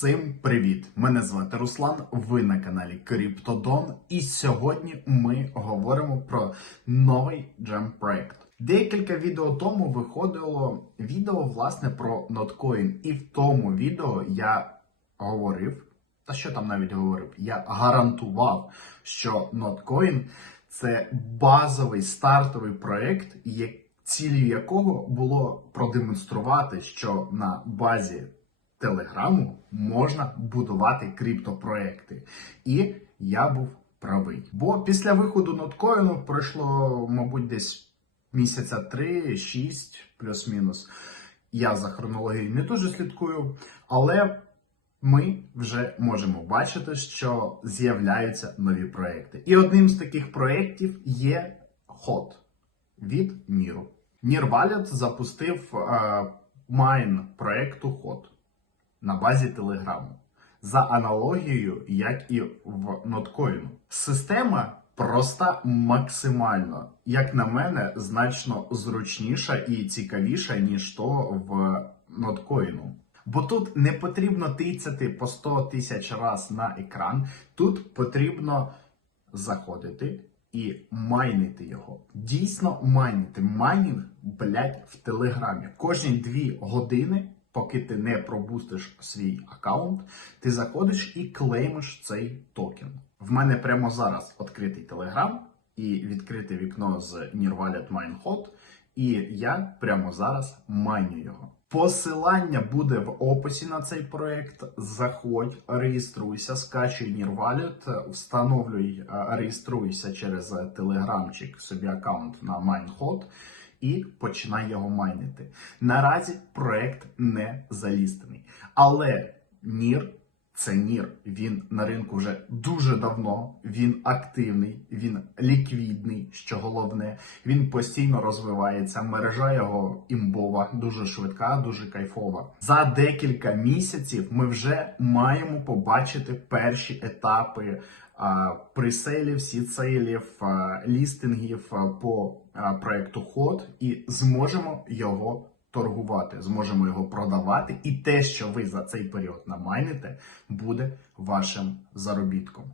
Всім привіт! Мене звати Руслан. Ви на каналі Криптодон. І сьогодні ми говоримо про новий джем проект. Декілька відео тому виходило відео власне про Notcoin. І в тому відео я говорив, та що там навіть говорив, я гарантував, що Notcoin це базовий стартовий проект, цілею якого було продемонструвати, що на базі Телеграму можна будувати криптопроекти. І я був правий. Бо після виходу ноткоїну пройшло, мабуть, десь місяця 3-6, плюс-мінус. Я за хронологією не дуже слідкую, але ми вже можемо бачити, що з'являються нові проекти. І одним з таких проєктів є HOT від Міру. Нірвалет запустив е, майн проекту HOT на базі Телеграму. За аналогією, як і в ноткоїну. Система проста максимально, як на мене, значно зручніша і цікавіша, ніж то в ноткоїну. Бо тут не потрібно тицяти по 100 тисяч раз на екран, тут потрібно заходити і майнити його. Дійсно майнити. Майнінг, блядь, в Телеграмі. Кожні дві години, поки ти не пробустиш свій аккаунт, ти заходиш і клеймиш цей токен. В мене прямо зараз відкритий Телеграм і відкрите вікно з Nirvalet Minehot, і я прямо зараз майню його. Посилання буде в описі на цей проект. Заходь, реєструйся, скачуй Nirvalet, встановлюй, е, реєструйся через телеграмчик собі аккаунт на Майнхот і починай його майнити. Наразі проект не залістений. Але Нір це Нір. Він на ринку вже дуже давно. Він активний, він ліквідний, що головне. Він постійно розвивається. Мережа його імбова, дуже швидка, дуже кайфова. За декілька місяців ми вже маємо побачити перші етапи сідсейлів, а, лістингів по проекту Ход і зможемо його торгувати, зможемо його продавати, і те, що ви за цей період намайните, буде вашим заробітком.